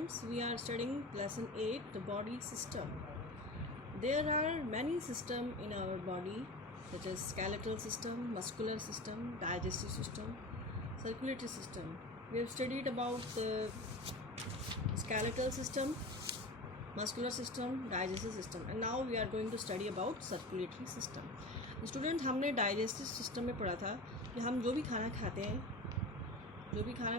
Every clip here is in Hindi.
students, we are studying lesson 8, the body system. There are many systems in our body, such as skeletal system, muscular system, digestive system, circulatory system. We have studied about the skeletal system, muscular system, digestive system, and now we are going to study about circulatory system. Student, हमने डाइजेस्टिव सिस्टम में पढ़ा था कि हम जो भी खाना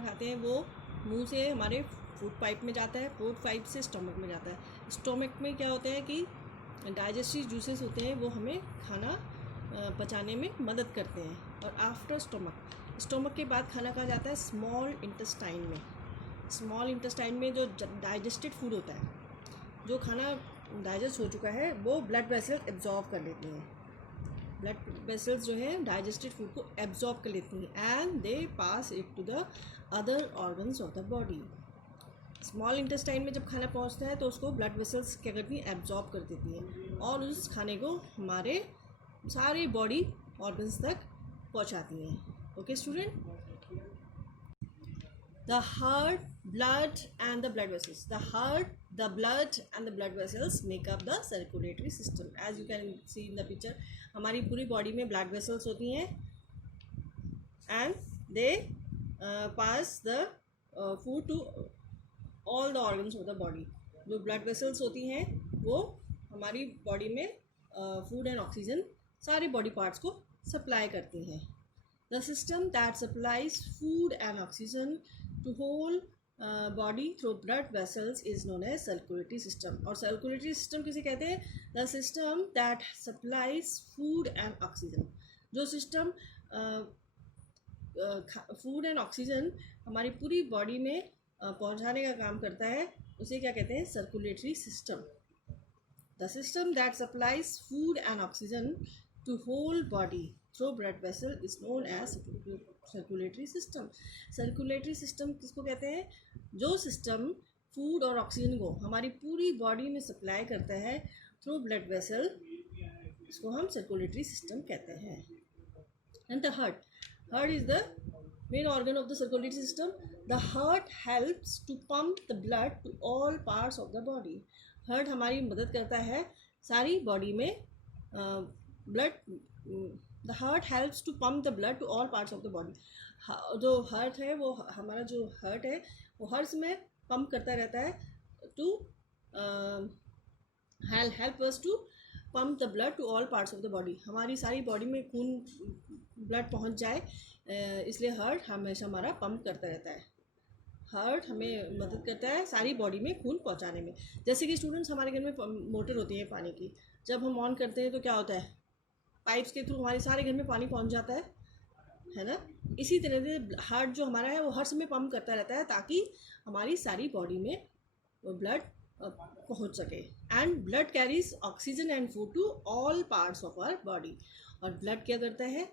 खाते हैं वो मुंह से हमारे फूड पाइप में जाता है, फूड पाइप से स्टोमक में जाता है। स्टोमक में क्या होता है कि डाइजेस्टिव जूसेस होते हैं, वो हमें खाना पचाने में मदद करते हैं। और आफ्टर स्टोमक के बाद खाना कहाँ जाता है? स्मॉल इंटेस्टाइन में। स्मॉल इंटेस्टाइन में जो डाइजेस्टेड फूड होता है, जो खाना डाइजेस्ट हो चुका है, वो ब्लड वेसल एब्जॉर्ब कर लेती हैं। ब्लड वेसल्स जो है डाइजेस्टेड फूड को एब्जॉर्ब कर लेती हैं and they pass it to the other organs of the body. Small intestine में जब खाना पहुंचता है तो उसको ब्लड वेसल्स क्या करती हैं? एब्जॉर्ब कर देती हैं और उस खाने को हमारे सारे बॉडी ऑर्गन्स तक पहुंचाती हैं। Okay student, the heart, blood and the blood vessels. The heart, the blood and the blood vessels make up the circulatory system. As you can see in the picture, हमारी पूरी बॉडी में blood vessels होती हैं and they pass the food to all the organs of the body. जो blood vessels होती हैं वो हमारी बॉडी में food and oxygen सारे body parts को supply करती हैं. The system that supplies food and oxygen to whole body through blood vessels is known as circulatory system. और circulatory system किसे कहते हैं? The system that supplies food and oxygen. जो system food and oxygen हमारी पूरी body में पहुंचाने का काम करता है, उसे क्या कहते हैं? circulatory system. The system that supplies food and oxygen to whole body through blood vessel is known as circulatory system. Circulatory system किसको कहते हैं? जो सिस्टम फूड और ऑक्सीजन को हमारी पूरी बॉडी में सप्लाई करता है थ्रू ब्लड वेसल, इसको हम सर्कुलेटरी सिस्टम कहते हैं. And the heart is the main organ of the circulatory system. The heart helps to pump the blood to all parts of the body. Heart हमारी मदद करता है सारी बॉडी में blood. The heart helps to pump the blood to all parts of the body. जो हार्ट है वो हमारा जो हार्ट है वो हर समय पंप करता रहता है to help us to pump the blood to all parts of the body. हमारी सारी बॉडी में खून ब्लड पहुंच जाए, इसलिए हार्ट हमेशा हमारा पंप करता रहता है. हार्ट हमें मदद करता है सारी बॉडी में खून पहुंचाने में. जैसे कि स्टूडेंट्स, हमारे घर में मोटर होती है पानी की, जब हम ऑन करते हैं तो क्या होता है? पाइप्स के थ्रू हमारे सारे घर में पानी पहुंच जाता है ना. इसी तरह से हार्ट जो हमारा है वो हर समय पंप करता रहता है ताकि हमारी सारी बॉडी में ब्लड पहुंच सके. And blood carries oxygen and food to all parts of our body. और ब्लड क्या करता है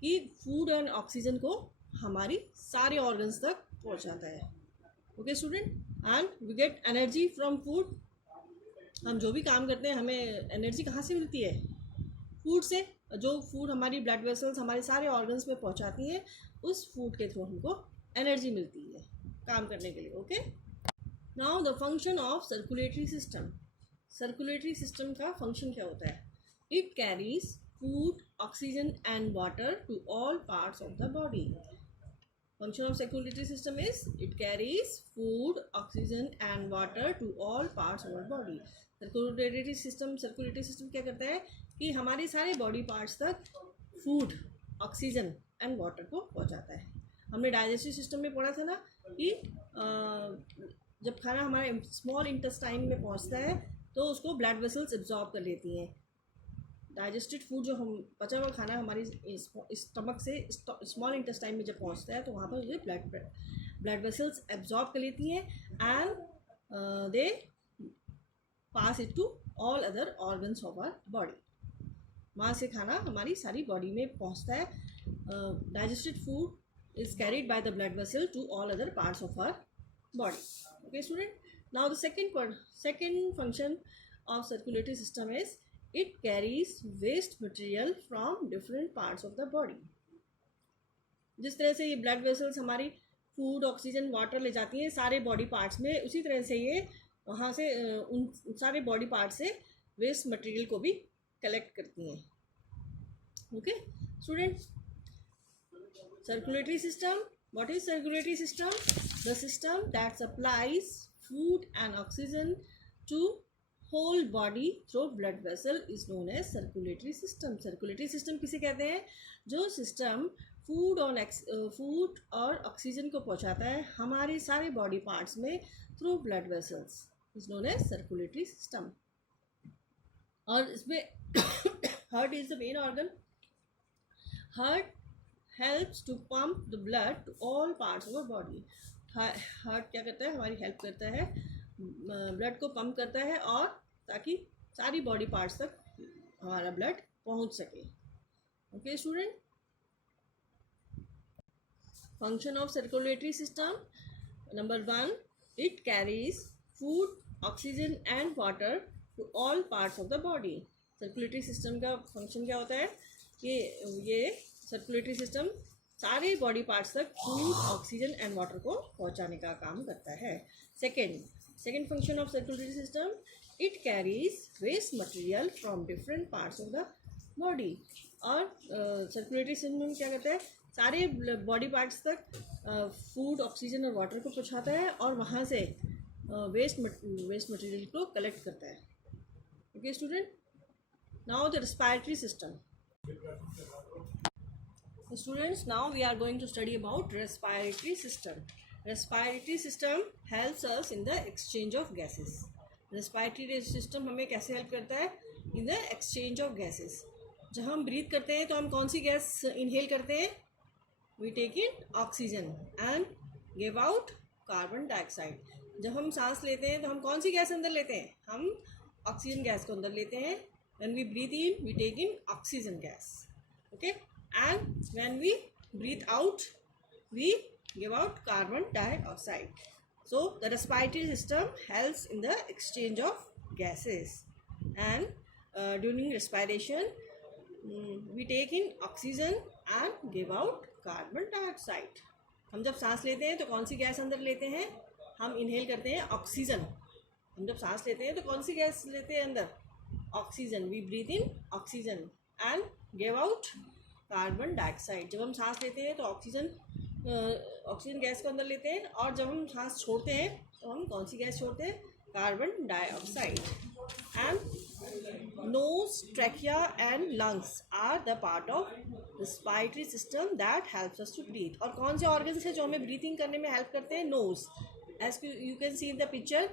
कि फूड एंड ऑक्सीजन को हमारी सारे ऑर्गन्स तक पहुंचाता है. Okay student, and we get energy from food. हम जो भी काम करते हैं हमें एनर्जी कहाँ से मिलती है? फूड से. जो फूड हमारी ब्लड वेसल्स हमारे सारे ऑर्गन्स में पहुंचाती हैं, उस फूड के थ्रू हमको एनर्जी मिलती है काम करने के लिए. Okay, now the function of circulatory system. Circulatory system का फंक्शन क्या होता है? It carries food, oxygen and water to all parts of the body. Function of circulatory system is it carries food, oxygen and water to all parts of the body. Circulatory system क्या करता है कि हमारे सारे बॉडी पार्ट्स तक फूड, ऑक्सीजन एंड वाटर को पहुंचाता है. हमने डाइजेस्टिव सिस्टम में पढ़ा था ना कि जब खाना हमारे स्मॉल इंटेस्टाइन में पहुंचता है तो उसको ब्लड वेसल्स एब्जॉर्ब कर लेती हैं. डाइजेस्टेड फूड जो हम पचा हुआ खाना हमारी स्टमक से स्मॉल इंटेस्टाइन में जब पहुंचता है तो वहाँ पर ब्लड वेसल्स एब्जॉर्ब कर लेती हैं and they pass it to all other organs of our body. वहाँ से खाना हमारी सारी बॉडी में पहुँचता है. Digested food is carried by the blood vessel to all other parts of our body. Okay student, now the second function of circulatory system is it carries waste material from different parts of the body. जिस तरह से ये ब्लड वेसल्स हमारी फूड, ऑक्सीजन, वाटर ले जाती हैं सारे बॉडी पार्ट्स में, उसी तरह से ये वहाँ से उन सारे बॉडी पार्ट से वेस्ट मटेरियल को भी कलेक्ट करती हैं. Okay students, circulatory system. What is circulatory system? The system that supplies food and oxygen to whole body through blood vessel is known as circulatory system. Circulatory system किसे कहते हैं? जो सिस्टम फूड और ऑक्सीजन को पहुंचाता है हमारे सारे बॉडी पार्ट्स में through blood vessels is known as circulatory system. और इसमें heart is the main organ. Heart helps to pump the blood to all parts of our body. Heart क्या करता है? हमारी हेल्प करता है, ब्लड को पंप करता है और ताकि सारी बॉडी पार्ट्स तक हमारा ब्लड पहुंच सके. Okay student, function of circulatory system. Number 1, it carries food, oxygen and water to all parts of the body. Circulatory system का फंक्शन क्या होता है कि ये सर्कुलेटरी सिस्टम सारे बॉडी पार्ट्स तक फूड, ऑक्सीजन एंड वाटर को पहुंचाने का काम करता है. Second function of circulatory system, it carries waste material from different parts of the body. और सर्कुलेटरी सिस्टम क्या करता है? सारे बॉडी पार्ट्स तक फूड, ऑक्सीजन और वाटर को पहुंचाता है और वहाँ से वेस्ट मटेरियल को कलेक्ट करता है. Okay student, now the respiratory system. Students, now we are going to study about respiratory system. Respiratory system helps us in the exchange of gases. Respiratory system हमें कैसे हेल्प करता है? In the exchange of gases. जब हम ब्रीथ करते हैं तो हम कौन सी गैस इनहेल करते हैं? We take in oxygen and give out carbon dioxide. जब हम सांस लेते हैं तो हम कौन सी गैस अंदर लेते हैं? हम ऑक्सीजन गैस को अंदर लेते हैं. When we breathe in, we take in oxygen gas. Okay? And when we breathe out, we give out carbon dioxide. So the respiratory system helps in the exchange of gases, and during respiration we take in oxygen and give out carbon dioxide. हम जब सांस लेते हैं तो कौन सी गैस अंदर लेते हैं? हम इनहेल करते हैं ऑक्सीजन. हम जब सांस लेते हैं तो कौन सी गैस लेते हैं अंदर? Oxygen. We breathe in oxygen and give out carbon dioxide. जब हम सांस लेते हैं तो ऑक्सीजन गैस को अंदर लेते हैं और जब हम सांस छोड़ते हैं तो हम कौन सी गैस छोड़ते हैं? Carbon dioxide. And nose, trachea and lungs are the part of respiratory system that helps us to breathe. और कौन से ऑर्गन्स है जो हमें ब्रीथिंग करने में हेल्प करते हैं? Nose. As you can see in the picture,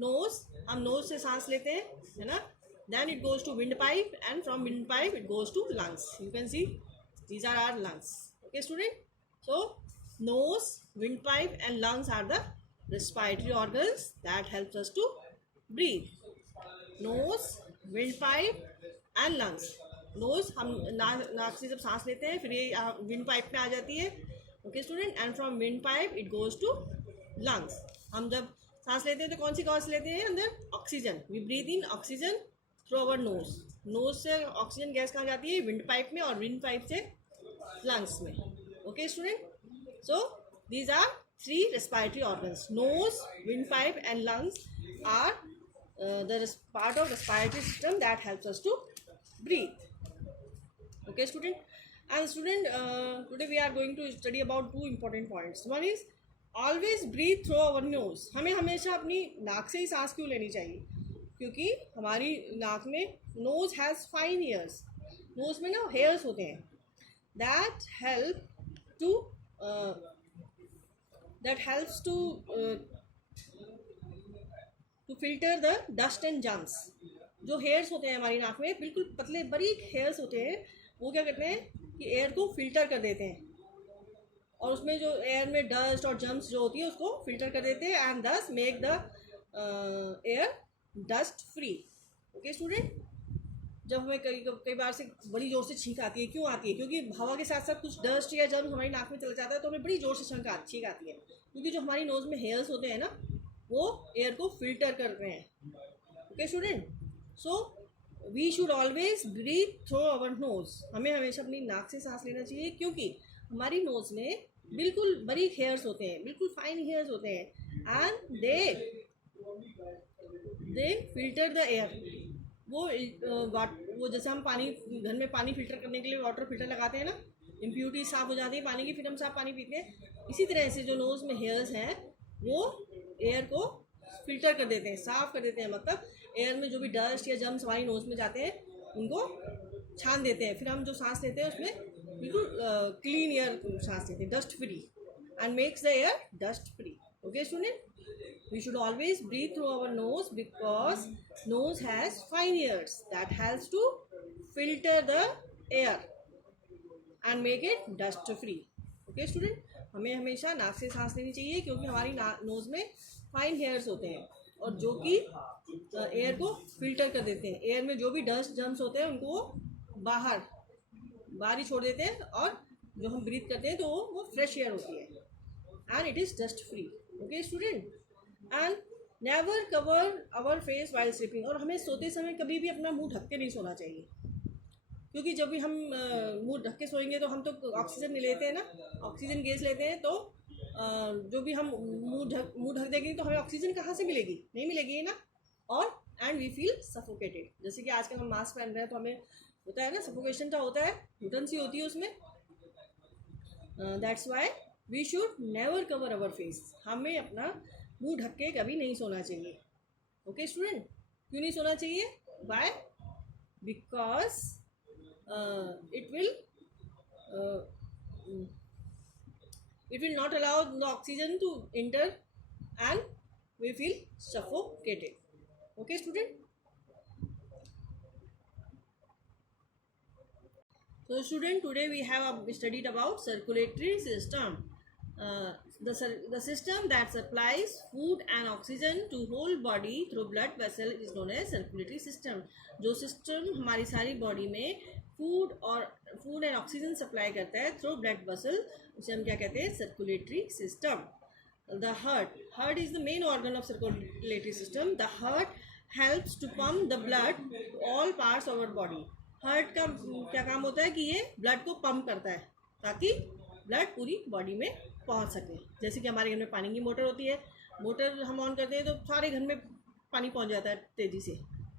nose, हम नोज से सांस लेते हैं, है ना. Then it goes to windpipe, and from windpipe it goes to lungs. You can see these are our lungs. Okay student, so nose, windpipe and lungs are the respiratory organs that helps us to breathe. Nose, windpipe and lungs. Nose, हम नाक से जब सांस लेते हैं फिर ये windpipe पे आ जाती है. Okay student, and from windpipe it goes to lungs. हम जब सांस लेते हैं तो कौन सी गैस लेते हैं अंदर? Oxygen. We breathe in oxygen through our nose. Nose से ऑक्सीजन गैस कहाँ जाती है? विंड पाइप में, और विंड पाइप से लंग्स में. Okay student, so these are 3 respiratory organs. Nose, wind pipe and lungs are the part of respiratory system that helps us to breathe. Okay student, and student today we are going to study about 2 important points. One is always breathe through our nose. हमें हमेशा अपनी नाक से ही सांस क्यों लेनी चाहिए? क्योंकि हमारी नाक में नोज हैज़ 5 ईयर्स. नोज में ना हेयर्स होते हैं that helps to filter the dust and germs. जो हेयर्स होते हैं हमारी नाक में, बिल्कुल पतले बारीक हेयर्स होते हैं, वो क्या करते हैं कि एयर को फिल्टर कर देते हैं और उसमें जो एयर में डस्ट और जर्म्स जो होती है उसको फिल्टर कर देते हैं एंड दस make the air dust free. Okay student, जब हमें कई बार से बड़ी ज़ोर से छींक आती है, क्यों आती है? क्योंकि हवा के साथ साथ कुछ डस्ट या जर्म हमारी नाक में चला जाता है तो हमें बड़ी ज़ोर से छींक आती है, क्योंकि जो हमारी नोज़ में हेयर्स होते हैं ना वो एयर को फिल्टर कर रहे हैं. Okay student, so we should always breathe through our nose. हमें हमेशा अपनी नाक से सांस लेना चाहिए क्योंकि हमारी नोज़ में बिल्कुल बारीक हेयर्स होते हैं, बिल्कुल फाइन हेयर्स होते हैं, and they filter the air. वो जैसे हम पानी घर में पानी फिल्टर करने के लिए वाटर फिल्टर लगाते हैं ना, इम्प्यूरिटी साफ़ हो जाती है पानी की, फिर हम साफ पानी पीते हैं। इसी तरह से जो नोज़ में हेयर्स हैं वो एयर को फिल्टर कर देते हैं, साफ़ कर देते हैं, मतलब एयर में जो भी डस्ट या जर्म्स हमारी नोज़ में जाते हैं उनको छान देते हैं। फिर हम जो सांस लेते हैं उसमें बिल्कुल क्लीन एयर सांस लेते हैं, dust free, and makes the air dust free. Okay student, we should always breathe through our nose because nose has fine hairs that helps to filter the air and make it dust free. Okay student, हमें हमेशा नाक से सांस लेनी चाहिए क्योंकि हमारी नोज में फाइन हेयर्स होते हैं और जो कि एयर को फिल्टर कर देते हैं। एयर में जो भी डस्ट जर्म्स होते हैं उनको बाहर ही छोड़ देते हैं, और जो हम ब्रीथ करते हैं तो वो फ्रेश एयर होती है, and it is dust free. Okay student, and never cover our face while sleeping. और हमें सोते समय कभी भी अपना मुंह ढक के नहीं सोना चाहिए, क्योंकि जब भी हम मुंह ढक के सोएंगे तो हम तो ऑक्सीजन नहीं लेते हैं ना, ऑक्सीजन गैस लेते हैं, तो जो भी हम मुंह ढक देंगे तो हमें ऑक्सीजन कहाँ से मिलेगी, नहीं मिलेगी ना, और एंड वी फील सफोकेटेड। जैसे कि आजकल हम मास्क पहन रहे हैं तो हमें होता है ना, सफोकेशन का होता है, घुटन सी होती है उसमें। That's why we should never cover our face. हमें अपना मुंह ढक के कभी नहीं सोना चाहिए। ओके स्टूडेंट, क्यों नहीं सोना चाहिए? Why? Because it will not allow the oxygen to enter and we feel suffocated. Okay student, so student, today we have studied about circulatory system, the system that supplies food and oxygen to whole body through blood vessel is known as circulatory system. जो सिस्टम हमारी सारी बॉडी में फूड एंड ऑक्सीजन सप्लाई करता है थ्रू ब्लड वेसल, उसे हम क्या कहते हैं? Circulatory system. The heart is the main organ of circulatory system. The heart helps to pump the blood to all parts of our body. Heart का क्या काम होता है कि ये ब्लड को पंप करता है ताकि ब्लड पूरी बॉडी में पहुंच सके। जैसे कि हमारे घर में पानी की मोटर होती है, मोटर हम ऑन करते हैं तो सारे घर में पानी पहुंच जाता है तेज़ी से,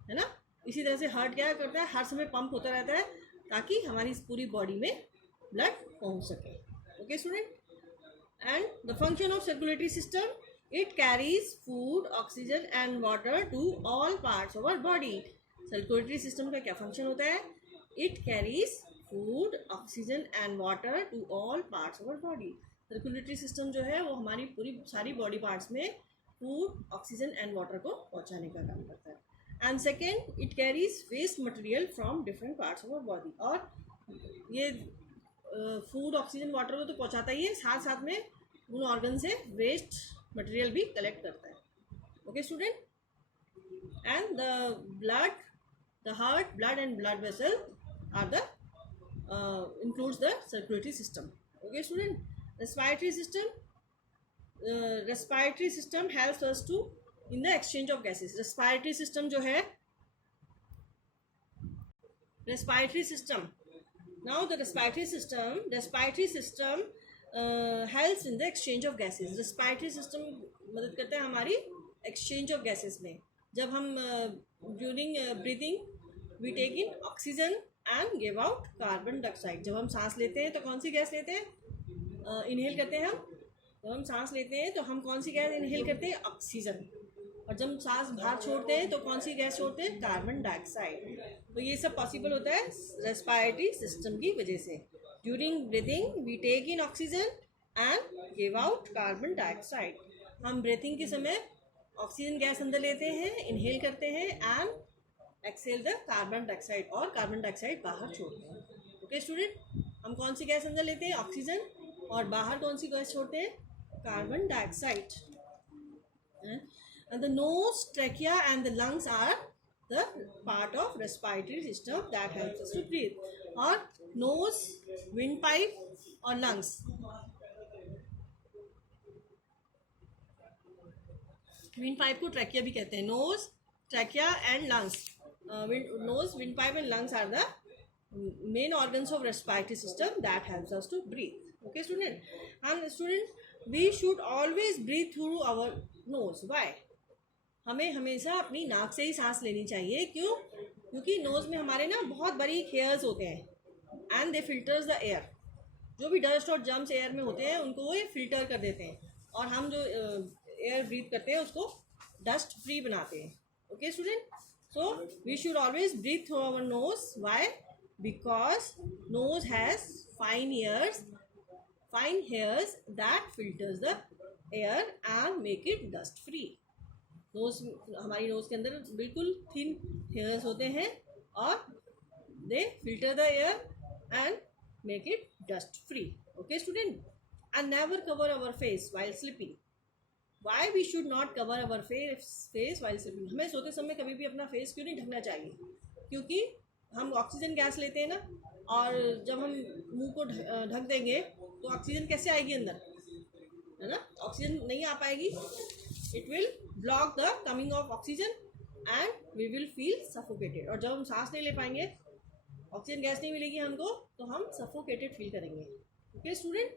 है ना। इसी तरह से हार्ट क्या करता है? हर समय पंप होता रहता है ताकि हमारी पूरी बॉडी में ब्लड पहुंच सके। Okay student, and the function of circulatory system, it carries food, oxygen and water to all parts of our body. Circulatory system का क्या फंक्शन होता है? It carries food, oxygen and water to all parts of our body. Circulatory system जो है वो हमारी पूरी सारी बॉडी पार्ट्स में फूड, ऑक्सीजन एंड वाटर को पहुंचाने का काम करता है। And second, it carries waste material from different parts of our body. और ये फूड, ऑक्सीजन, वाटर को तो पहुंचाता ही है, साथ साथ में उन ऑर्गन से वेस्ट मटेरियल भी कलेक्ट करता है। Okay student, and the heart, blood and blood vessel are the includes the circulatory system. Okay student, respiratory system helps us to in the exchange of gases. Respiratory system जो है, respiratory system, now the respiratory system helps in the exchange of gases. Respiratory system मदद करता है हमारी exchange of gases में। जब हम during breathing we take in oxygen and give out carbon dioxide। जब हम सांस लेते हैं तो कौन सी गैस लेते हैं? इनहेल करते हैं हम। जब हम सांस लेते हैं तो हम कौन सी गैस इनहेल करते हैं? ऑक्सीजन। और जब हम सांस बाहर छोड़ते हैं तो कौन सी गैस छोड़ते हैं? Carbon dioxide. तो ये सब पॉसिबल होता है रेस्पिरेटरी सिस्टम की वजह से। During breathing we take in oxygen and give out carbon dioxide. हम ब्रीथिंग के समय ऑक्सीजन गैस अंदर लेते हैं, इनहेल करते हैं, and exhale the carbon dioxide, और कार्बन डाइऑक्साइड बाहर छोड़ते हैं। ओके स्टूडेंट, हम कौन सी गैस अंदर लेते हैं? ऑक्सीजन, और बाहर कौन सी गैस छोड़ते हैं? Carbon dioxide. And the nose, trachea and the lungs are the part of respiratory system that helps us to breathe. और nose, windpipe और lungs, windpipe को trachea भी कहते हैं। nose, trachea and lungs, nose, windpipe and lungs are the main organs of respiratory system that helps us to breathe. Okay student, and student we should always breathe through our nose. Why? हमें हमेशा अपनी नाक से ही सांस लेनी चाहिए। क्यों? क्योंकि नोज में हमारे ना बहुत बारीक हेयर्स होते हैं and they filters the air. जो भी डस्ट और जर्म्स एयर में होते हैं उनको वो फिल्टर कर देते हैं, और हम जो एयर ब्रीथ करते हैं उसको डस्ट फ्री बनाते हैं। Okay student, so we should always breathe through our nose. Why? Because nose has fine hairs that filters the air and make it dust free। Nose, हमारी नोज के अंदर बिल्कुल थिन हेयर्स होते हैं और they filter the air and make it dust free. Okay student, and never cover our face while sleeping. Why we should not cover our face while sleeping? हमें सोते समय कभी भी अपना फेस क्यों नहीं ढकना चाहिए? क्योंकि हम ऑक्सीजन गैस लेते हैं ना, और जब हम मुंह को ढक देंगे तो ऑक्सीजन कैसे आएगी अंदर, है ना? ऑक्सीजन नहीं आ पाएगी। It will block the coming of oxygen and we will feel suffocated. और जब हम सांस नहीं ले पाएंगे, ऑक्सीजन गैस नहीं मिलेगी हमको, तो हम सफोकेटेड फील करेंगे। Okay student,